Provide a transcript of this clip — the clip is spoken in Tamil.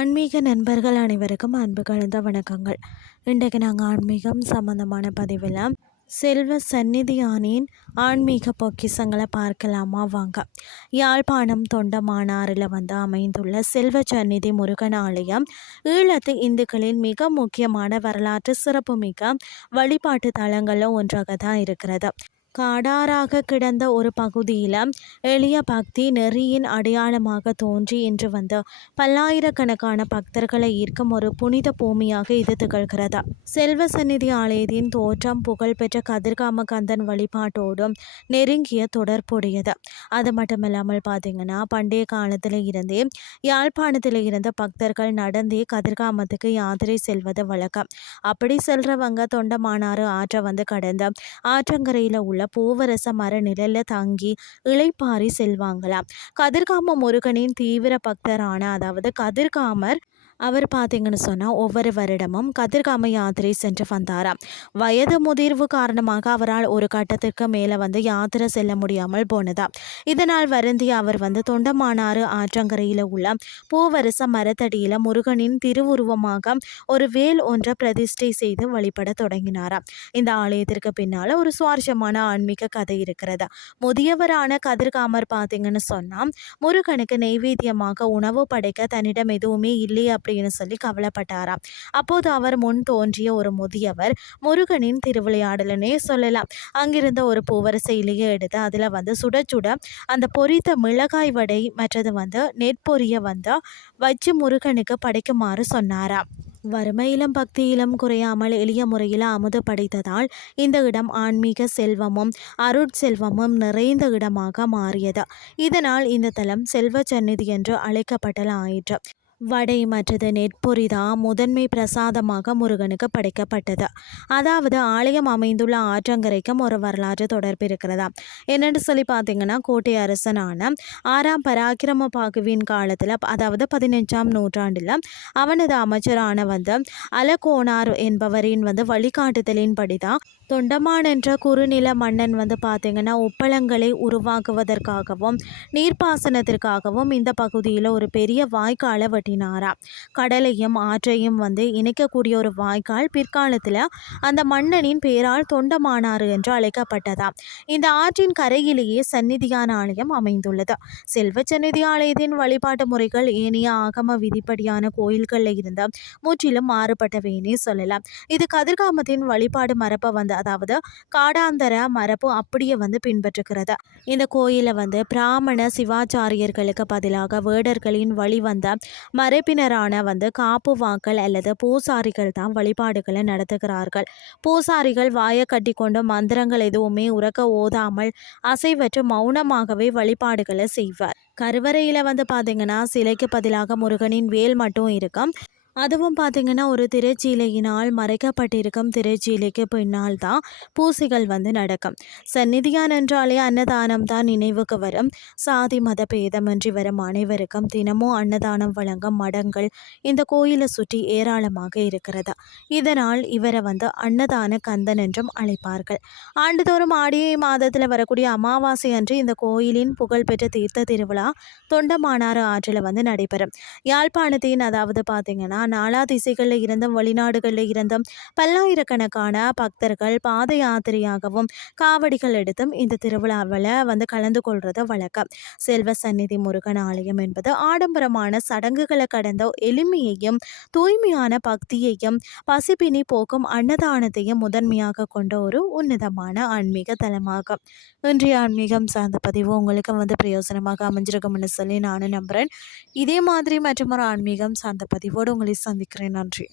ஆன்மீக நண்பர்கள் அனைவருக்கும் அன்பு கலந்த வணக்கங்கள். இன்றைக்கு நாங்கள் ஆன்மீகம் சம்பந்தமான பதிவில் செல்வ சந்நிதியானின் ஆன்மீக பொக்கிஷங்களை பார்க்கலாமா வாங்க. யாழ்ப்பாணம் தொண்டமானாறில் அமைந்துள்ள செல்வ சந்நிதி முருகன் ஆலயம் ஈழத்து இந்துக்களின் மிக முக்கியமான வரலாற்று சிறப்புமிக்க வழிபாட்டு தலங்களில் ஒன்றாக தான் இருக்கிறது. காடாராக கிடந்த ஒரு பகுதியில் எளிய பக்தி நெறியின் அடையாளமாக தோன்றி இன்று பல்லாயிரக்கணக்கான பக்தர்களை ஈர்க்கும் ஒரு புனித பூமியாக இது திகழ்கிறது. செல்வ சந்நிதி ஆலயத்தின் தோற்றம் புகழ்பெற்ற கதிர்காம கந்தன் வழிபாட்டோடும் நெருங்கிய தொடர்புடையது. அது மட்டுமில்லாமல் பார்த்தீங்கன்னா, பண்டைய காலத்தில் இருந்தே யாழ்ப்பாணத்தில் இருந்த பக்தர்கள் நடந்தே கதிர்காமத்துக்கு யாத்திரை செல்வது வழக்கம். அப்படி செல்றவங்க தொண்டமானாறு ஆற்றை கடந்த ஆற்றங்கரையில் உள்ள பூவரச மர நிழல்ல தங்கி இளைப்பாரி செல்வாங்களாம். கதிர்காம முருகனின் தீவிர பக்தரான கதிர்காமர் அவர் பார்த்தீங்கன்னு சொன்னால் ஒவ்வொரு வருடமும் கதிர்காம யாத்திரை சென்று வந்தாராம். வயது முதிர்வு காரணமாக அவரால் ஒரு கட்டத்திற்கு மேலே யாத்திரை செல்ல முடியாமல் போனதா. இதனால் வருந்திய அவர் தொண்டமானாறு ஆற்றங்கரையில் உள்ள பூவரச மரத்தடியில் முருகனின் திருவுருவமாக ஒரு வேல் ஒன்றை பிரதிஷ்டை செய்து வழிபட தொடங்கினாராம். இந்த ஆலயத்திற்கு பின்னால் ஒரு சுவாரஸ்யமான ஆன்மீக கதை இருக்கிறது. முதியவரான கதிர்காமர் பார்த்தீங்கன்னு சொன்னால் முருகனுக்கு நெய்வேத்தியமாக உணவு படைக்க தன்னிடம் எதுவுமே இல்லை அப்படின்னு சொல்லி கவலைப்பட்டாராம். அப்போது அவர் முன் தோன்றிய ஒரு முதியவர் முருகனின் திருவிளையாடலனே சொல்லலாம். அங்கிருந்த ஒரு பூவரச இலையை எடுத்து அதில் சுட சுட அந்த பொரித்த மிளகாய் வடை மற்றது நெற்பொரிய வச்சு முருகனுக்கு படைக்குமாறு சொன்னாராம். வறுமையிலும் பக்தியிலும் குறையாமல் எளிய முறையில் அமுது படைத்ததால் இந்த இடம் ஆன்மீக செல்வமும் அருட்செல்வமும் நிறைந்த இடமாக மாறியது. இதனால் இந்த தலம் செல்வ சந்நிதி என்று அழைக்கப்பட்டலாயிற்று. வடை மற்றது நெற்பொரிதான் முதன்மை பிரசாதமாக முருகனுக்கு படைக்கப்பட்டது. அதாவது ஆலயம் அமைந்துள்ள ஆற்றங்கரைக்கும் ஒரு வரலாற்று தொடர்பு இருக்கிறதா. என்னென்னு சொல்லி பார்த்தீங்கன்னா, கோட்டை அரசனான 6ஆம் பராக்கிரம பாகுவின் காலத்தில், அதாவது 15ஆம் நூற்றாண்டில் அவனது அமைச்சரான அலகோனார் என்பவரின் வழிகாட்டுதலின்படி தான் தொண்டமான் என்ற குறுநில மன்னன் பார்த்தீங்கன்னா உப்பளங்களை உருவாக்குவதற்காகவும் நீர்ப்பாசனத்திற்காகவும் இந்த பகுதியில் ஒரு பெரிய வாய்க்காலை வெட்டினாராம். கடலையும் ஆற்றையும் இணைக்கக்கூடிய ஒரு வாய்க்கால் பிற்காலத்தில் அந்த மன்னனின் பெயரால் தொண்டமானாறு என்று அழைக்கப்பட்டதாம். இந்த ஆற்றின் கரையிலேயே சந்நிதியான ஆலயம் அமைந்துள்ளது. செல்வ சந்நிதி ஆலயத்தின் வழிபாட்டு முறைகள் ஏனைய ஆகம விதிப்படியான கோயில்களில் இருந்த முற்றிலும் மாறுபட்டவைன்னே சொல்லலாம். இது கதிர்காமத்தின் வழிபாடு மரபை அதாவது காடாந்தர மரபு அப்படியே பின்பற்றுகிறது. இந்த கோயிலை பிராமண சிவாச்சாரியர்களுக்கு பதிலாக வேடர்களின் வழி மரபினரான காப்பு வாக்கள் அல்லது பூசாரிகள் தான் வழிபாடுகளை நடத்துகிறார்கள். பூசாரிகள் வாயை கட்டி கொண்டு மந்திரங்கள் எதுவுமே உறக்க ஓதாமல் அசைவற்று மௌனமாகவே வழிபாடுகளை செய்வார். கருவறையில் பார்த்தீங்கன்னா சிலைக்கு பதிலாக முருகனின் வேல் மட்டும் இருக்கும். அதுவும் பார்த்திங்கன்னா ஒரு திரைச்சீலையினால் மறைக்கப்பட்டிருக்கும் திரைச்சீலைக்கு பின்னால் தான் பூசைகள் நடக்கும். சந்நிதியான் என்றாலே அன்னதானம் தான் நினைவுக்கு வரும். சாதி மத பேதமின்றி வரும் அனைவருக்கும் தினமும் அன்னதானம் வழங்கும் மடங்கள் இந்த கோயிலை சுற்றி ஏராளமாக இருக்கிறது. இதனால் இவரை அன்னதான கந்தன் என்றும் அழைப்பார்கள். ஆண்டுதோறும் ஆடியை மாதத்தில் வரக்கூடிய அமாவாசை அன்று இந்த கோயிலின் புகழ்பெற்ற தீர்த்த திருவிழா தொண்டமானாறு ஆற்றில் நடைபெறும். யாழ்ப்பாணத்தின் அதாவது பார்த்திங்கன்னா நாலா திசைகளில் இருந்தும் வெளிநாடுகளில் இருந்தும் பல்லாயிரக்கணக்கான பக்தர்கள் பாத யாத்திரையாகவும் காவடிகள் எடுத்தும் இந்த திருவிழாவில் கலந்து கொள்வது வழக்கம். செல்வ சந்நிதி முருகன் ஆலயம் என்பது ஆடம்பரமான சடங்குகளை கடந்த எளிமையையும் தூய்மையான பக்தியையும் பசிப்பினி போக்கும் அன்னதானத்தையும் முதன்மையாக கொண்ட ஒரு உன்னதமான ஆன்மீக தலமாகும். இன்றைய ஆன்மீகம் சார்ந்த பதிவு உங்களுக்கு பிரயோசனமாக அமைஞ்சிருக்கும்னு சொல்லி நானும் நம்புகிறேன். இதே மாதிரி மற்றும் ஒரு ஆன்மீகம் சார்ந்த பதிவோடு உங்களை சந்திக்கிறேன். நன்றி.